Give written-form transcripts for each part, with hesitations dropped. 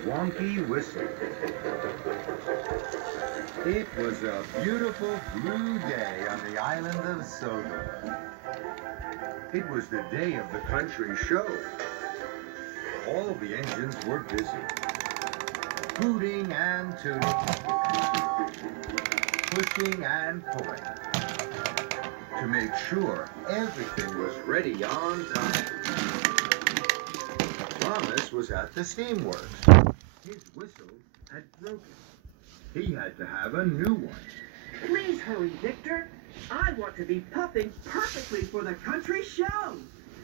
Wonky Whistle. It was a beautiful blue day on the island of Soda. It was the day of the country show. All the engines were busy, hooting and tooting, pushing and pulling, to make sure everything was ready on time. Thomas was at the steamworks. His whistle had broken. He had to have a new one. Please hurry, Victor. I want to be puffing perfectly for the country show.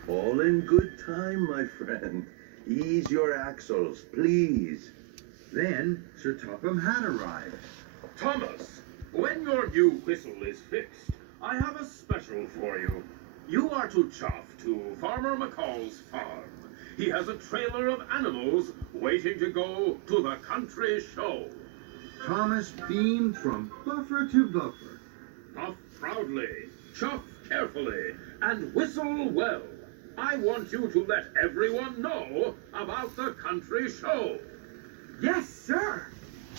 All in good time, my friend. Ease your axles, please. Then Sir Topham had arrived. Thomas, when your new whistle is fixed, I have a special for you. You are to chuff to Farmer McCall's farm. He has a trailer of animals waiting to go to the country show. Thomas beamed from buffer to buffer. Puff proudly, chuff carefully, and whistle well. I want you to let everyone know about the country show. Yes, sir.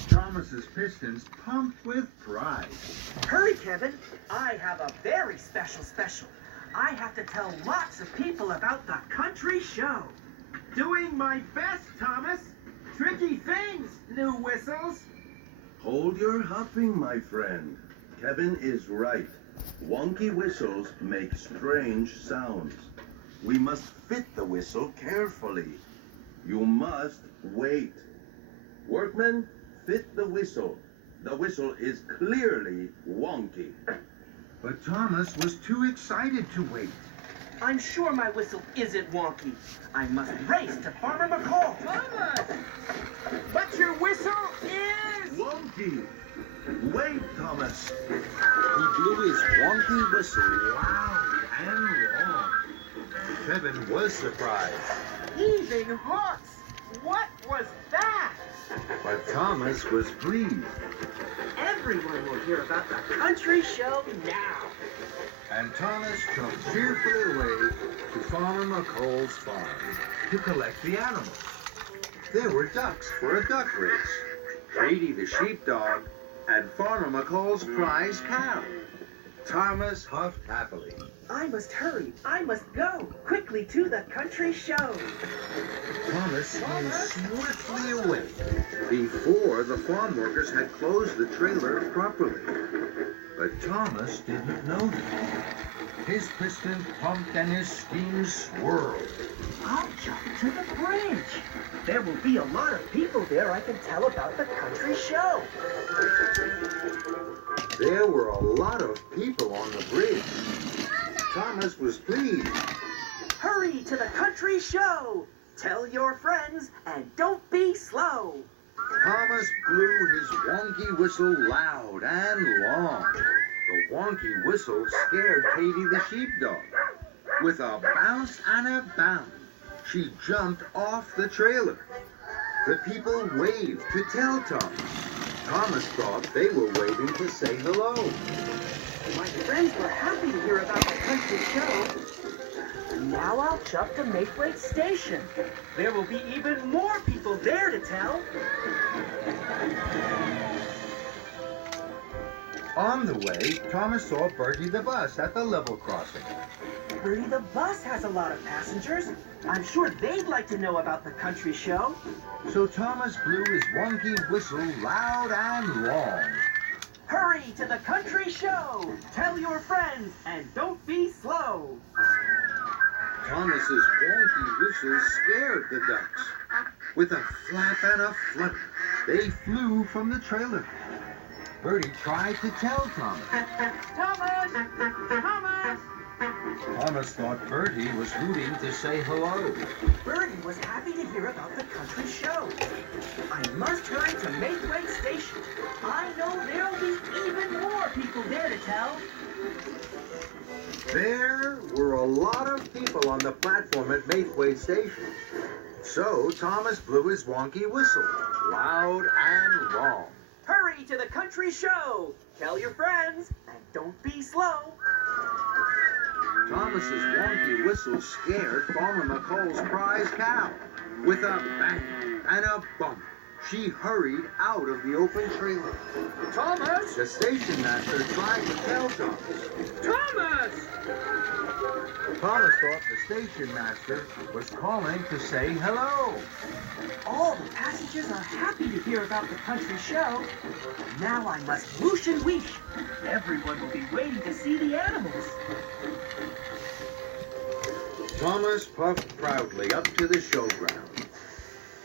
Thomas's pistons pumped with pride. Hurry, Kevin. I have a very special. I have to tell lots of people about the country show. Doing my best, Thomas. Tricky things, new whistles. Hold your huffing, my friend. Kevin is right. Wonky whistles make strange sounds. We must fit the whistle carefully. You must wait. Workmen, fit the whistle. The whistle is clearly wonky. But Thomas was too excited to wait. I'm sure my whistle isn't wonky. I must race to Farmer McCall. Thomas! But your whistle is... Wonky! Wait, Thomas. He blew his wonky whistle loud and long. Kevin was surprised. Heaving hawks! What was that? But Thomas was pleased. Everyone will hear about the country show now. And Thomas jumped cheerfully away to Farmer McCall's farm to collect the animals. There were ducks for a duck race, Katie the sheepdog, and Farmer McCall's prize cow. Thomas huffed happily. I must hurry. I must go quickly to the country show. Thomas flew swiftly away before the farm workers had closed the trailer properly. But Thomas didn't know that. His piston pumped and his steam swirled. I'll jump to the bridge. There will be a lot of people there I can tell about the country show. There were a lot of people on the bridge. Thomas was pleased. Hurry to the country show. Tell your friends and don't be slow. Thomas blew his wonky whistle loud and long. The wonky whistle scared Katie the sheepdog. With a bounce and a bound, she jumped off the trailer. The people waved to tell Thomas. Thomas thought they were waving to say hello. My friends were happy to hear about the country show. Now I'll jump to Maithwaite Station. There will be even more people there to tell. On the way, Thomas saw Bertie the bus at the level crossing. Bertie the bus has a lot of passengers. I'm sure they'd like to know about the country show. So Thomas blew his wonky whistle loud and long. Hurry to the country show. Tell your friends and don't be slow. Thomas's wonky whistle scared the ducks. With a flap and a flutter, they flew from the trailer. Bertie tried to tell Thomas. Thomas! Thomas! Thomas thought Bertie was hooting to say hello. Bertie was happy to hear about the country show. I must hurry to Maithwaite Station. I know there'll be even more people there to tell. There were a lot of people on the platform at Maithwaite Station. So Thomas blew his wonky whistle, loud and long. Hurry to the country show. Tell your friends and don't be slow. Thomas's wonky whistle scared Farmer McCall's prize cow. With a bang and a bump, she hurried out of the open trailer. Thomas! The station master tried to tell Thomas. Thomas! Thomas thought the station master was calling to say hello. All the passengers are happy to hear about the country show. Now I must whoosh and wheesh. Everyone will be waiting to see the animals. Thomas puffed proudly up to the showground.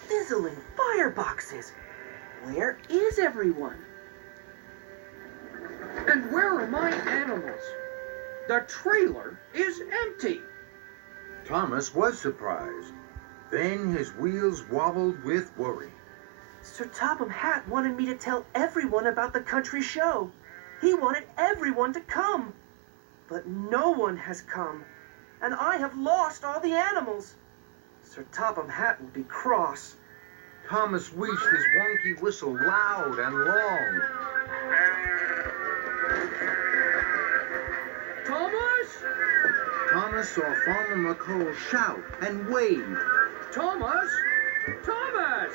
Fizzling fireboxes. Where is everyone? And where are my animals? The trailer is empty. Thomas was surprised. Then his wheels wobbled with worry. Sir Topham Hatt wanted me to tell everyone about the country show. He wanted everyone to come. But no one has come. And I have lost all the animals. Sir Topham Hatt will be cross. Thomas wheezed his wonky whistle loud and long. Thomas? Thomas saw Farmer McColl shout and wave. Thomas? Thomas!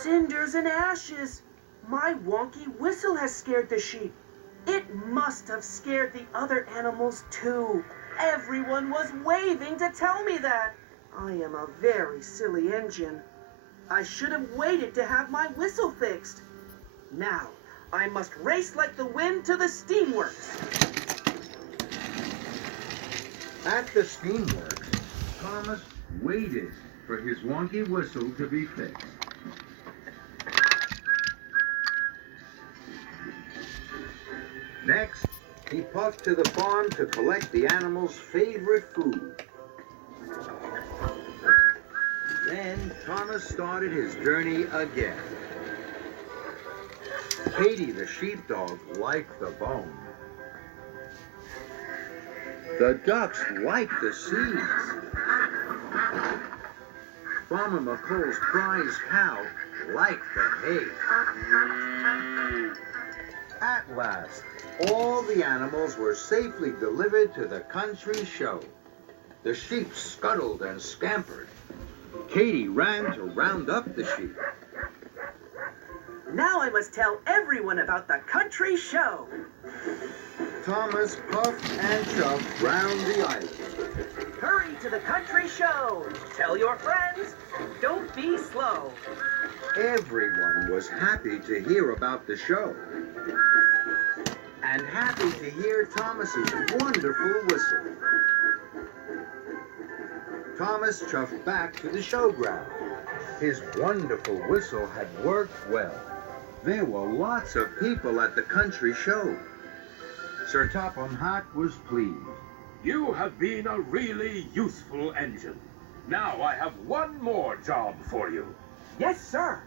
Cinders and ashes. My wonky whistle has scared the sheep. It must have scared the other animals too. Everyone was waving to tell me that. I am a very silly engine. I should have waited to have my whistle fixed. Now, I must race like the wind to the steamworks. At the steamworks, Thomas waited for his wonky whistle to be fixed. Next, he puffed to the farm to collect the animals' favorite food. Then Thomas started his journey again. Katie the sheepdog liked the bone. The ducks liked the seeds. Farmer McColl's prize cow liked the hay. At last, all the animals were safely delivered to the country show. The sheep scuttled and scampered. Katie ran to round up the sheep. Now I must tell everyone about the country show. Thomas puffed and shoved round the island. Hurry to the country show. Tell your friends. Don't be slow. Everyone was happy to hear about the show. And happy to hear Thomas's wonderful whistle. Thomas chuffed back to the showground. His wonderful whistle had worked well. There were lots of people at the country show. Sir Topham Hatt was pleased. You have been a really useful engine. Now I have one more job for you. Yes, sir.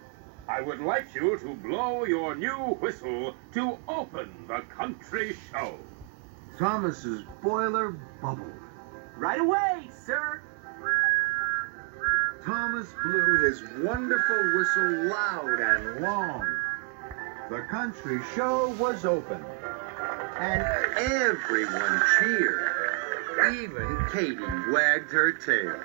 I would like you to blow your new whistle to open the country show. Thomas's boiler bubbled. Right away, sir. Thomas blew his wonderful whistle loud and long. The country show was open, and everyone cheered. Even Katie wagged her tail.